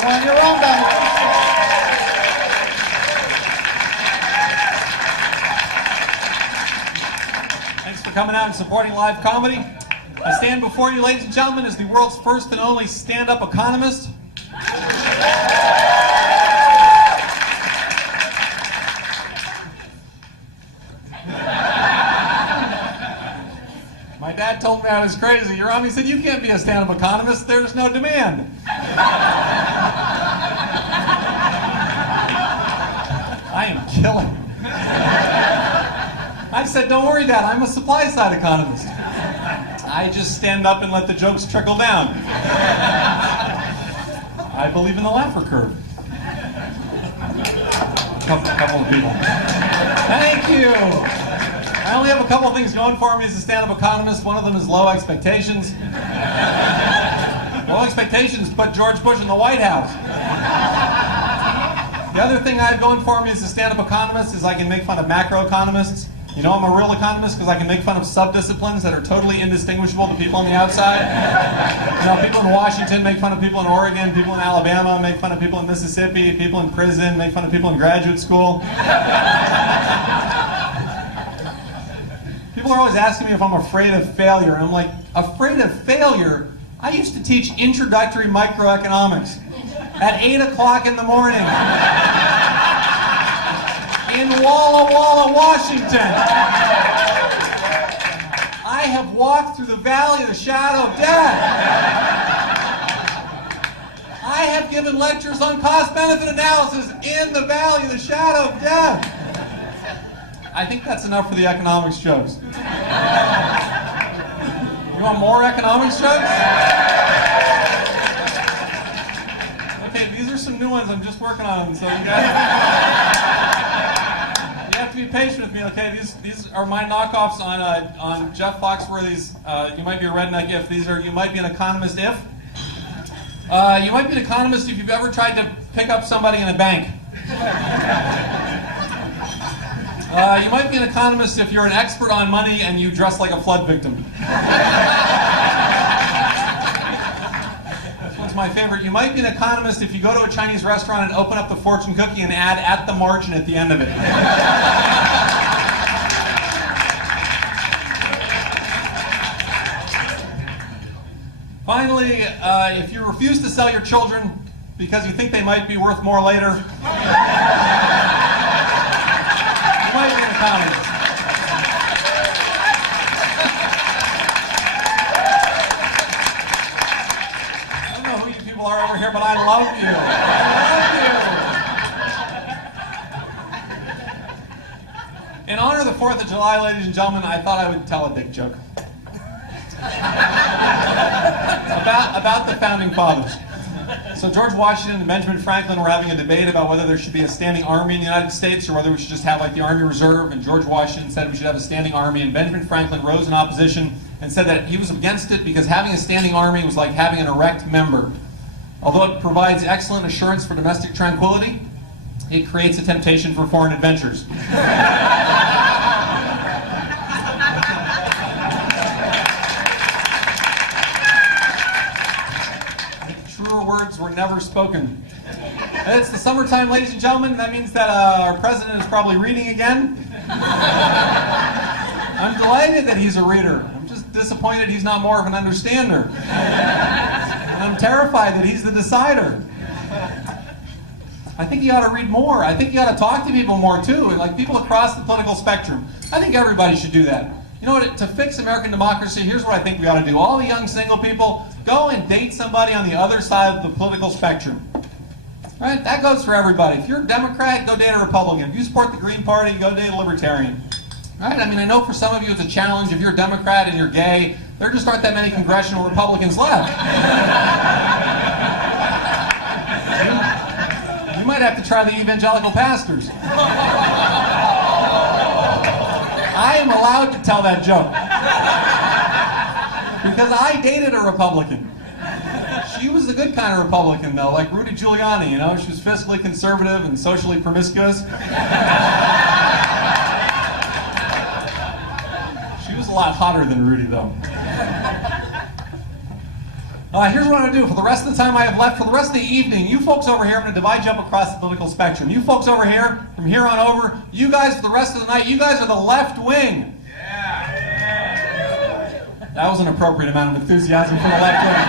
You're on your own back. Thanks for coming out and supporting live comedy. I stand before you, ladies and gentlemen, as the world's first and only stand-up economist. My dad told me I was crazy. Your Honor, he said, you can't be a stand-up economist. There's no demand. I am killing. I said, don't worry, Dad. I'm a supply-side economist. I just stand up and let the jokes trickle down. I believe in the Laffer curve. Couple of people. Thank you. I only have a couple of things going for me as a stand-up economist. One of them is low expectations. Low expectations put George Bush in the White House. The other thing I have going for me as a stand-up economist is I can make fun of macroeconomists. You know I'm a real economist because I can make fun of sub-disciplines that are totally indistinguishable to people on the outside. You know, people in Washington make fun of people in Oregon, people in Alabama make fun of people in Mississippi, people in prison make fun of people in graduate school. People are always asking me if I'm afraid of failure. And I'm like, afraid of failure? I used to teach introductory microeconomics at 8 o'clock in the morning in Walla Walla, Washington. I have walked through the valley of the shadow of death. I have given lectures on cost-benefit analysis in the valley of the shadow of death. I think that's enough for the economics jokes. You want more economics jokes? Okay, these are some new ones. I'm just working on them, so you have to be patient with me. Okay, these are my knockoffs on Jeff Foxworthy's You Might Be a Redneck If. These are You Might Be an Economist If. You might be an economist if you've ever tried to pick up somebody in a bank. You might be an economist if you're an expert on money and you dress like a flood victim. This one's my favorite. You might be an economist if you go to a Chinese restaurant and open up the fortune cookie and add "at the margin" at the end of it. Finally, if you refuse to sell your children because you think they might be worth more later, you might be an economist. I don't know who you people are over here, but I love you. I love you. In honor of the 4th of July, ladies and gentlemen, I thought I would tell a dick joke. About the founding fathers. So George Washington and Benjamin Franklin were having a debate about whether there should be a standing army in the United States or whether we should just have like the Army Reserve, and George Washington said we should have a standing army, and Benjamin Franklin rose in opposition and said that he was against it because having a standing army was like having an erect member. Although it provides excellent assurance for domestic tranquility, it creates a temptation for foreign adventures. Words were never spoken. It's the summertime, ladies and gentlemen. That means that our president is probably reading again. I'm delighted that he's a reader. I'm just disappointed he's not more of an understander. And I'm terrified that he's the decider. I think you ought to read more. I think you ought to talk to people more too, like people across the political spectrum. I think everybody should do that. You know what, to fix American democracy, here's what I think we ought to do. All the young single people, go and date somebody on the other side of the political spectrum. Right? That goes for everybody. If you're a Democrat, go date a Republican. If you support the Green Party, go date a Libertarian. Right? I mean, I know for some of you it's a challenge. If you're a Democrat and you're gay, there just aren't that many congressional Republicans left. You might have to try the evangelical pastors. I am allowed to tell that joke. Because I dated a Republican. She was a good kind of Republican, though, like Rudy Giuliani, you know? She was fiscally conservative and socially promiscuous. She was a lot hotter than Rudy, though. Here's what I'm going to do. For the rest of the time I have left, for the rest of the evening, you folks over here, I'm going to divide you up across the political spectrum. You folks over here, from here on over, you guys for the rest of the night, you guys are the left wing. That was an appropriate amount of enthusiasm for the left wing.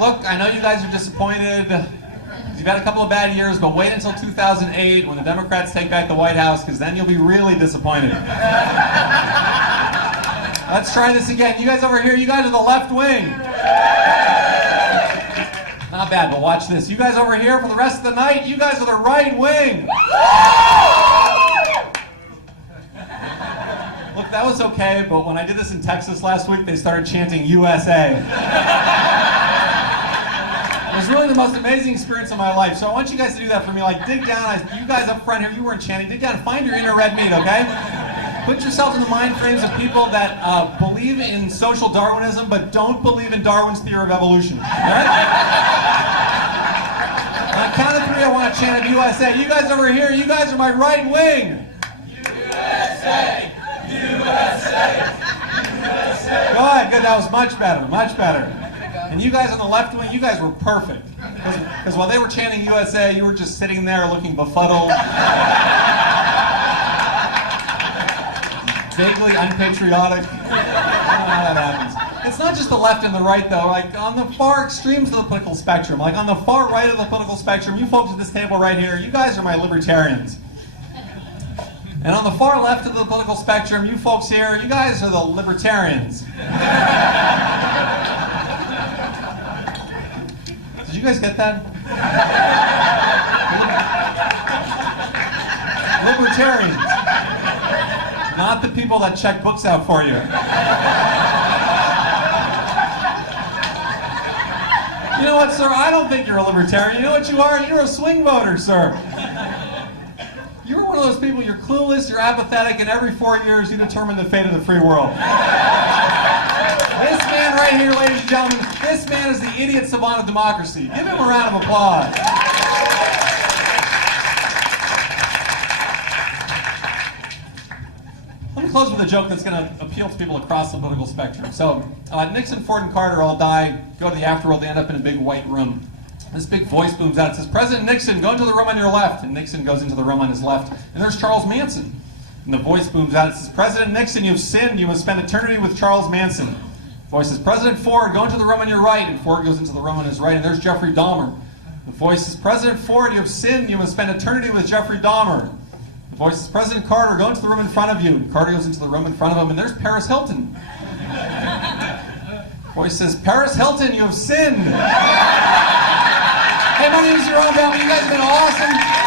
Look, I know you guys are disappointed. You've had a couple of bad years, but wait until 2008 when the Democrats take back the White House, because then you'll be really disappointed. Let's try this again. You guys over here, you guys are the left wing. Not bad, but watch this. You guys over here, for the rest of the night, you guys are the right wing. Look, that was okay, but when I did this in Texas last week, they started chanting USA. It was really the most amazing experience of my life. So I want you guys to do that for me. Like, dig down. You guys up front here, you weren't chanting. Dig down and find your inner red meat, okay? Put yourself in the mind frames of people that believe in social Darwinism but don't believe in Darwin's theory of evolution. All right? On the count of three, I want to chant USA. You guys over here, you guys are my right wing. USA! USA! USA! Good, that was much better, much better. And you guys on the left wing, you guys were perfect. Because while they were chanting USA, you were just sitting there looking befuddled. Vaguely unpatriotic. I don't know how that happens. It's not just the left and the right, though. Like, on the far extremes of the political spectrum, like on the far right of the political spectrum, you folks at this table right here, you guys are my libertarians. And on the far left of the political spectrum, you folks here, you guys are the libertarians. Did you guys get that? Libertarians. Not the people that check books out for you. You know what, sir? I don't think you're a libertarian. You know what you are? You're a swing voter, sir. You're one of those people, you're clueless, you're apathetic, and every 4 years you determine the fate of the free world. This man right here, ladies and gentlemen, this man is the idiot savant of democracy. Give him a round of applause. Let me close with a joke that's going to appeal to people across the political spectrum. So, Nixon, Ford, and Carter all die, go to the afterworld, they end up in a big white room. This big voice booms out, it says, President Nixon, go into the room on your left. And Nixon goes into the room on his left, and there's Charles Manson. And the voice booms out, it says, President Nixon, you've sinned, you must spend eternity with Charles Manson. The voice says, President Ford, go into the room on your right. And Ford goes into the room on his right, and there's Jeffrey Dahmer. The voice says, President Ford, you have sinned, you must spend eternity with Jeffrey Dahmer. The voice says, President Carter, go into the room in front of you. And Carter goes into the room in front of him, and there's Paris Hilton. The voice says, Paris Hilton, you have sinned. Hey, my name is Yaron Bell. You guys have been awesome.